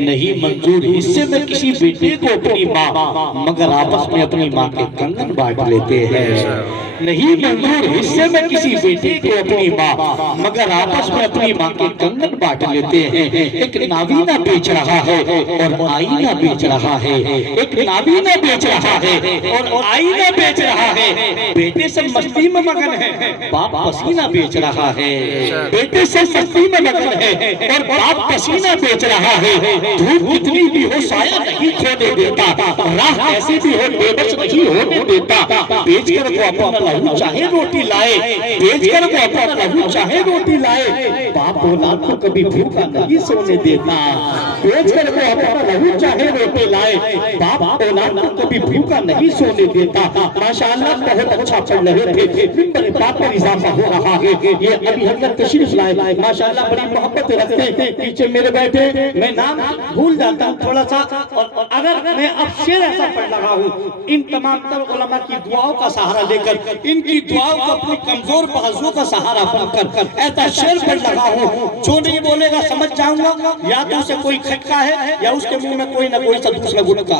नहीं मंजूर हिस्से में किसी बेटे को अपनी माँ, मगर आपस में अपनी माँ के कंगन बांट लेते हैं। नहीं मंजूर हिस्से में किसी बेटे को अपनी माँ, मगर आपस में अपनी माँ के कंगन बांट लेते हैं। एक नावीना बेच रहा है और आईना बेच रहा है, एक नावीना बेच रहा है और आईना बेच रहा है। बेटे से मस्ती में मगन है, बाप पसीना बेच रहा है। बेटे से मस्ती में मगन है और बाप पसीना बेच रहा है। धूप कितनी भी हो साया नहीं खोने देता, राह ऐसी भी हो बेबस नहीं होने देता। बेच कर वो अपना लहू चाहे रोटी लाए, बेच कर वो अपना लहू चाहे रोटी लाए। बाप औलाद को कभी भूखा नहीं सोने देता। बेच कर वो अपना लहू चाहे रोटी लाए, बाप औलाद को कभी भूखा नहीं सोने देता। माशाअल्लाह बहुत अच्छा पढ़ रहे थे, मिंबर बाप पर इजाफा हो रहा है। ये अभी हजरत तशरीफ लाए, माशाअल्लाह बड़ी मोहब्बत रखते हैं। पीछे मेरे बैठे, मैं नाम भूल जाता हूँ थोड़ा सा, और अगर मैं अब शेर ऐसा पढ़ रहा हूँ, इन तमाम तर उलमा की दुआओं का सहारा लेकर, इनकी दुआओं को अपनी कमजोर बाजुओं का सहारा बनकर ऐसा शेर पढ़ रहा हूँ। जो नहीं बोलेगा समझ जाऊंगा या तो उसे कोई खटका है या उसके मुंह में कोई ना कोई सा दूसरा गुटका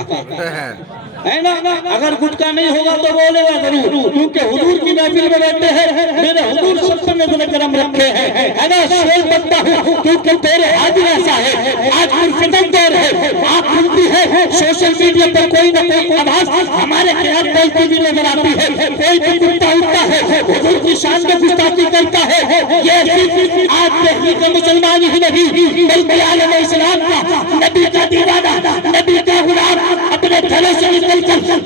है ना। अगर गुटका नहीं होगा तो बोलेगा जरूर, क्योंकि हुजूर की महफिल में बैठे हैं, मेरे हुजूर सबसे नजर करम रखे हैं, है ना। शेर बनता हूँ क्योंकि तेरे हाजिर ऐसा है, आज मुनफिदन दौर है, आँख खुलती है सोशल मीडिया पर कोई ना कोई आवाज हमारे खिलाफ बोलती भी नजर आती है। कोई भी कुत्ता उठता है, हुजूर की शान में गुस्ताखी करता है। ये सिर्फ आज तहरीक मुसलमान ही नहीं, बल्कि आलम इस्लाम का नबी का दीवाना, नबी का गुलाम अपने थले से निकलकर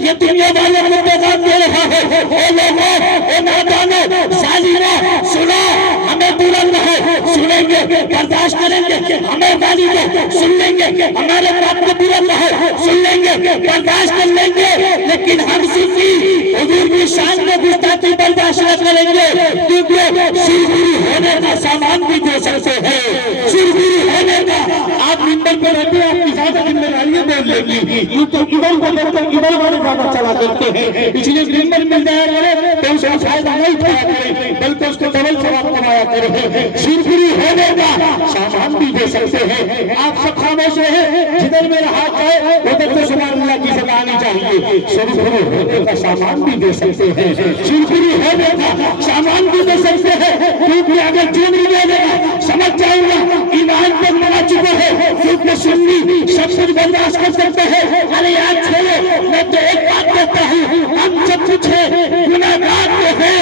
ये दुनिया वालों को पैगाम दे रहा है। ओ लोगों, ओ नादानों, जालिमों, सुनो, हमें बुलंद है, सुनेंगे, बर्दाश्त करेंगे, हमें गाली दो, सुन लेंगे, हमारे बाप को बुलंद है, सुन लेंगे, बर्दाश्त कर लेंगे, लेकिन हम सुन्नी हुजूर की शान में गुस्ताखी बर्दाश्त न करेंगे, क्योंकि सिरगुरी होने का सामान भी दे सकते हैं। सिरगुरी होने का आप मिंबर पर रहते हैं, आपकी ज्यादा जिम्मेदारियां बोल लेंगी, यूं तो इधर को देखते इधर वाले ज्यादा चला करते हैं, इसलिए मिंबर मिल जाए वाले तो उसका फायदा नहीं उठाया करें, बल्कि उसको डबल सवाब कमाया करें। सिरगुरी होने का सामान भी दे सकते हैं। आप सब खामोश रहे, जिधर मेरा हाथ जाए उधर तो सुभान अल्लाह की सदा आनी चाहिए। सिरगुरी होने का सामान भी दे सकते हैं, सिरगुरी होने का सामान भी दे सकते हैं, क्योंकि अगर जो नहीं देगा समझ जाऊंगा ईमान पर मरा चुके हैं, क्योंकि सुन्नी सब कुछ बर्दाश्त कर सकते हैं। अरे याद छोड़ो, मैं तो एक बात कहता हूँ, हम सब कुछ है, गुनाहगार तो है,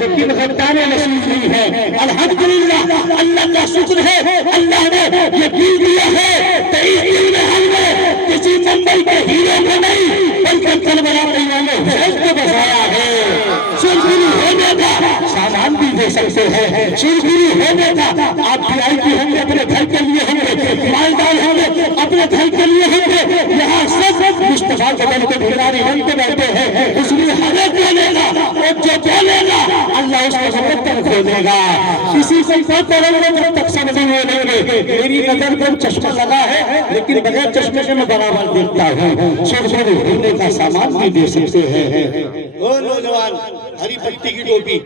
लेकिन गद्दार नसीब नहीं है। अल्हम्दुलिल्लाह, अल्लाह का शुक्र है, अल्लाह ने ये दिल दिया है, 23 दिल में हमने किसी मुंबई के हीरो को नहीं बल्कि करबला वाले हुसैन को बसाया है। सिरगुरी होने का सामान भी दे सकते हैं, सिरगुरी होने का आप वीआईपी होंगे, अपने घर के लिए होंगे, मालदार होंगे, अपने घर के लिए होंगे। यहाँ सब मुस्तफा के दल के भिखारी बनते बैठे हैं, इसलिए हर एक बोलेगा और जो बोलेगा अल्लाह उसको जरूरत तक खोलेगा। किसी से करोगे जब तक समझ में लेंगे। मेरी नजर पर चश्मा लगा है, लेकिन बगैर चश्मे से मैं बराबर देखता हूँ। सिरगुरी होने का सामान भी दे सकते हैं। ओ नौजवान, हरी पट्टी की टोपी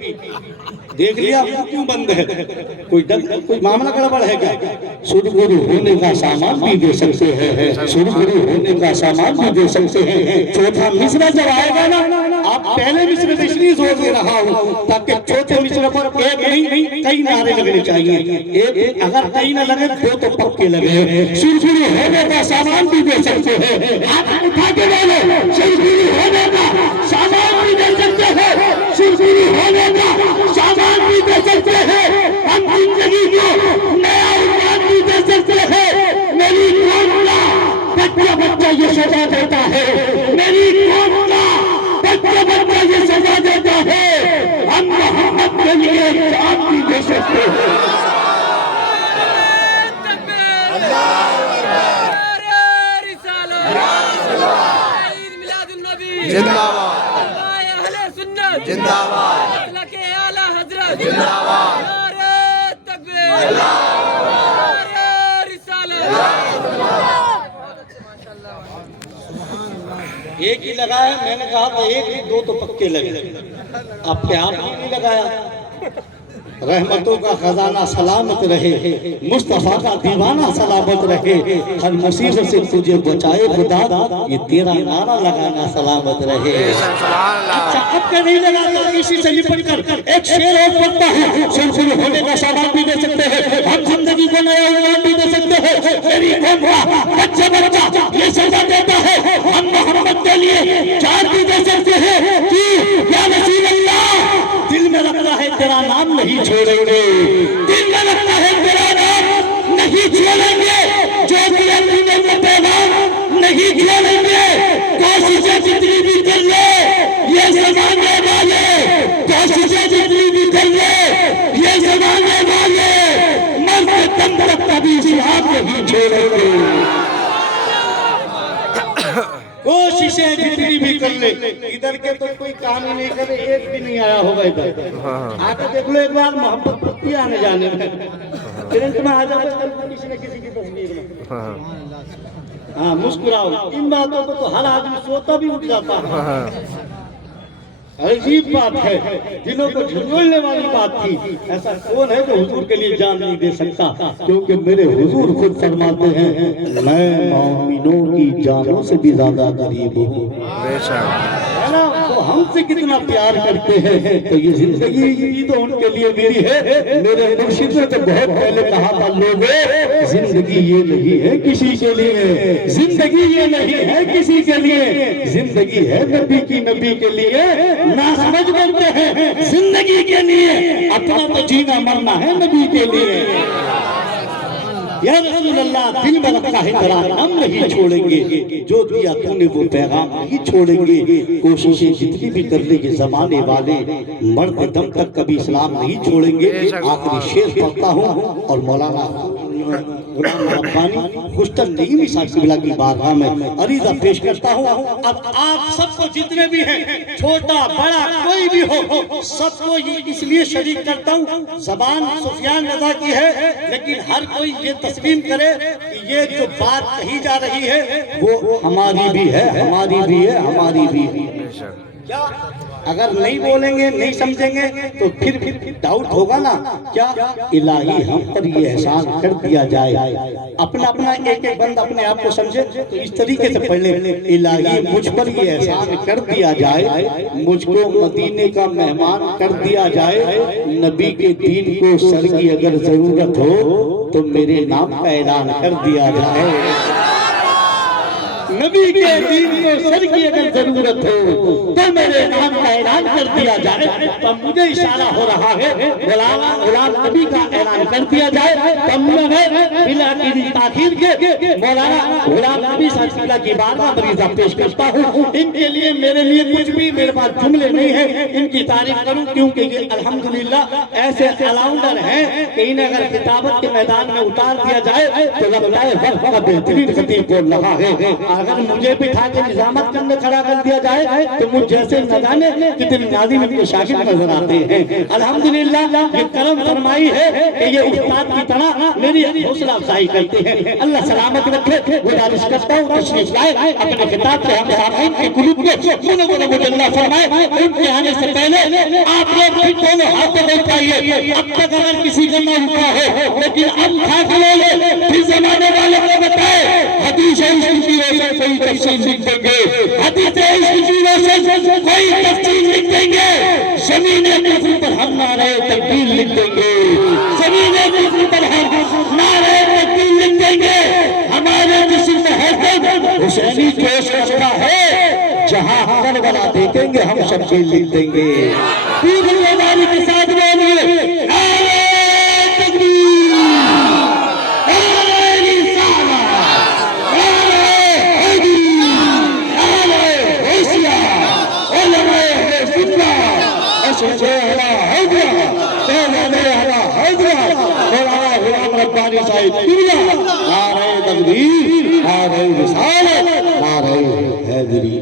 देख लिया, मुंह क्यों बंद है? कोई मामला गड़बड़ है क्या? सिरगुरी होने का सामान भी दे सकते हैं, सिरगुरी होने का सामान भी दे सकते हैं। चौथा मिसरा जब आएगा ना, आप पहले मिसरे में इसलिए जोर दे रहा हूँ ताकि चौथे मिसरे पर एक नहीं कई नारे लगने चाहिए। एक अगर कई ना लगे तो पक्के लगे। सिरगुरी होने का सामान भी दे सकते हैं। हाथ उठा के बोलो, सिरगुरी होने का सामान भी दे सकते हैं, सिरगुरी होने का सामान भी दे सकते हैं। हम जिंदगी को नया उन्नत भी दे सकते हैं। मेरी कौम का बच्चा बच्चा ये सजा देता है, मेरी कौम का बच्चा बच्चा ये सजा देता है। हम मोहम्मद के लिए जान भी दे सकते हैं। जिंदाबाद, आला हजरत जिंदाबाद, एक ही लगाया, मैंने कहा था एक ही, दो तो पक्के लगे। आपके आप नहीं लगाया, रहमतों का खजाना सलामत रहे, मुस्तफा का दीवाना सलामत रहे, हर मुसीबत से तुझे बचाए खुदा, ये तेरा नारा लगाना सलामत रहे। अच्छा अब क्या नहीं लगाता, इसी से निपट कर एक शेर और पढ़ता है, शुरू होने का सामान भी दे सकते हैं, हम जिंदगी को नया उन्वान भी दे सकते हैं। मेरी कौम का बच्चा बच्चा ये सजा देता है, हम मोहम्मद के लिए जान भी दे सकते हैं कि या रसूल अल्लाह, दिल में रखता है तेरा नाम नहीं छोड़ेंगे, दिल में रखता है तेरा नाम नहीं छोड़ेंगे, जो दिया तूने वो पैगाम नहीं छोड़ेंगे। कोशिशें जितनी भी कर ले ये जमाने वाले, कोशिशें जितनी भी कर ले ये जमाने वाले, मरते दम तक कभी जिहाद नहीं छोड़ेंगे। कोशिशें जितनी भी कर ले, इधर के तो कोई कहानी नहीं करे, एक भी नहीं आया होगा इधर। आकर देख लो एक बार, मोहब्बत पत्ती आने जाने में तुरंत में आ जाओ किसी न किसी की तस्वीर में। हाँ मुस्कुराओ, इन बातों को तो हर आदमी सोता भी उठ जाता है। अजीब बात है, दिलों को झुंझोड़ने वाली बात थी। ऐसा कौन है जो हुजूर के लिए जान नहीं दे सकता, क्योंकि मेरे हुजूर खुद फरमाते हैं मैं मोमिनों की जानों से भी ज्यादा करीब हूँ। है ना, तो हमसे कितना प्यार करते हैं, तो ये जिंदगी तो उनके लिए मेरी है। मेरे मुर्शिद ने तो बहुत पहले कहा था, लोगों जिंदगी ये नहीं है किसी के लिए, जिंदगी ये नहीं है किसी के लिए, जिंदगी है नबी की, नबी के लिए। ना समझ करते हैं जिंदगी के लिए, अपना तो जीना मरना है नबी के लिए। या रसूल अल्लाह, दिल में रखा है तेरा नाम नहीं छोड़ेंगे, जो दिया तूने वो पैगाम नहीं छोड़ेंगे। कोशिशें जितनी भी कर ले ये जमाने वाले, मरते दम तक कभी इस्लाम नहीं छोड़ेंगे। आखिरी शेर पढ़ता हूँ और मौलाना गुलाम रब्बानी हुस्न नईमी साहिब की बारगाह में अरीजा पेश करता हूँ। अब आप सबको जितने भी हैं, छोटा बड़ा कोई भी हो, सबको इसलिए शरीक करता हूँ। जबान सुफियान रज़ा की है, लेकिन हर कोई ये तस्लीम करे कि ये जो बात कही जा रही है वो हमारी भी है, हमारी भी है, हमारी भी है। क्या अगर नहीं बोलेंगे, नहीं समझेंगे तो फिर डाउट होगा ना। क्या इलाही हम पर ये एहसान कर दिया जाए, अपना अपना एक एक बंदा अपने आप को समझे तो इस तरीके से पढ़ ले, इलाही मुझ पर ये एहसान कर दिया जाए, मुझको मदीने का मेहमान कर दिया जाए, नबी के दीन को सर की अगर जरूरत हो तो मेरे नाम का ऐलान कर दिया जाए। नबी के दीन को सर की अगर जरूरत हो तो मेरे नाम का ऐलान कर दिया जाए। तो मुझे इशारा हो रहा है गुलाम नबी का ऐलान कर दिया जाए। तो मैं बिना किसी ताखीर के मौलाना गुलाम नबी साहब की बारगाह में अरीजा पेश करता हूँ। इनके लिए मेरे लिए कुछ भी मेरे पास जुमले नहीं है, इनकी तारीफ करूँ, क्योंकि ये अल्हम्दुलिल्लाह ऐसे अलाउंडर हैं कि इन्हें अगर किताबत के मैदान में उतार दिया जाए तो लगता है वक्त का बेहतरीन खतीब बोल रहा है। अगर मुझे बिठा के निजामत के अंदर खड़ा कर दिया जाए तो मुझ जैसे न जाने कितने नाज़िम इनके शागिर्द नजर आते हैं। अल्हम्दुलिल्लाह ये करम फरमाई है कि ये उस्ताद की तरह मेरी हौसला अफजाई करते हैं। अल्लाह सलामत रखे। गुजारिश करता हूँ तशरीफ लाए, अपने खिताब से हम सामईन के कुलूब को मुजल्ला फरमाए। उनके आने से पहले आप लोग भी दोनों हाथों में उठाइए। अब तक अगर किसी का ना उठा है, लेकिन अब खाक ले, फिर जमाने वाले को बताए हदीस कोई तफसीर लिख देंगे, हदीस से कोई तफसीर लिख देंगे, ज़मीने कुफ्र पर हम नारे तकबीर लिख देंगे, ज़मीने कुफ्र पर हम नारे तकबीर लिख देंगे। हमारे जिस्म में है हुसैनी जोश रखता है, जहाँ करबला देखेंगे हम शब्बीर लिख देंगे। पूरी ईमानी के साथ बोलिए नारे तकबीर, नारे रिसालत, नारे तकबीर, नारे रिसालत, नारे हैदरी।